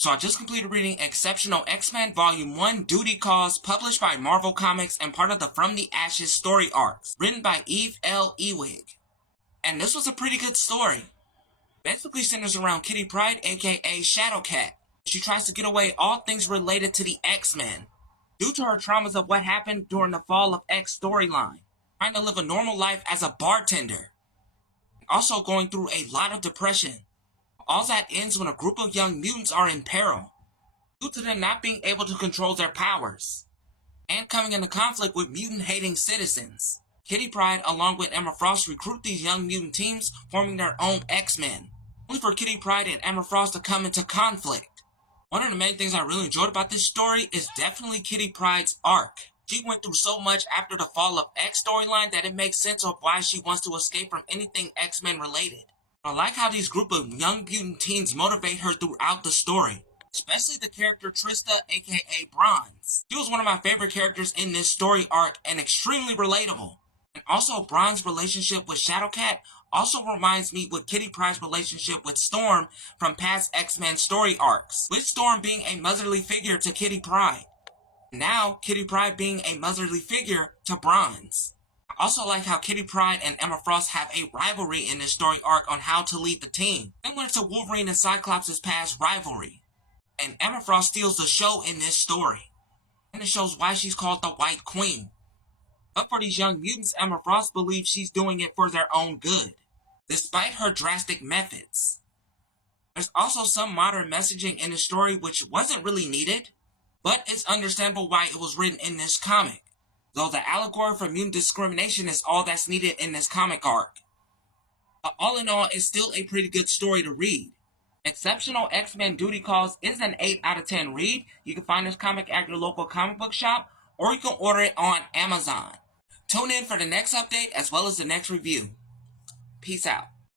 So I just completed reading Exceptional X-Men Volume 1 Duty Calls, published by Marvel Comics and part of the From the Ashes story arcs, written by Eve L. Ewing. And this was a pretty good story. Basically centers around Kitty Pryde, aka Shadowcat. She tries to get away all things related to the X-Men, due to her traumas of what happened during the Fall of X storyline, trying to live a normal life as a bartender, and also going through a lot of depression. All that ends when a group of young mutants are in peril, due to them not being able to control their powers, and coming into conflict with mutant-hating citizens. Kitty Pryde, along with Emma Frost, recruit these young mutant teams, forming their own X-Men, only for Kitty Pryde and Emma Frost to come into conflict. One of the main things I really enjoyed about this story is definitely Kitty Pryde's arc. She went through so much after the Fall of X storyline that it makes sense of why she wants to escape from anything X-Men related. I like how these group of young mutant teens motivate her throughout the story, especially the character Trista, aka Bronze. She was one of my favorite characters in this story arc and extremely relatable. And also Bronze's relationship with Shadowcat also reminds me with Kitty Pryde's relationship with Storm from past X-Men story arcs, with Storm being a motherly figure to Kitty Pryde. Now, Kitty Pryde being a motherly figure to Bronze. I also like how Kitty Pryde and Emma Frost have a rivalry in this story arc on how to lead the team, similar to Wolverine and Cyclops' past rivalry. And Emma Frost steals the show in this story, and it shows why she's called the White Queen. But for these young mutants, Emma Frost believes she's doing it for their own good, despite her drastic methods. There's also some modern messaging in the story which wasn't really needed, but it's understandable why it was written in this comic, though the allegory for mutant discrimination is all that's needed in this comic arc. But all in all, it's still a pretty good story to read. Exceptional X-Men Duty Calls is an 8 out of 10 read. You can find this comic at your local comic book shop, or you can order it on Amazon. Tune in for the next update as well as the next review. Peace out.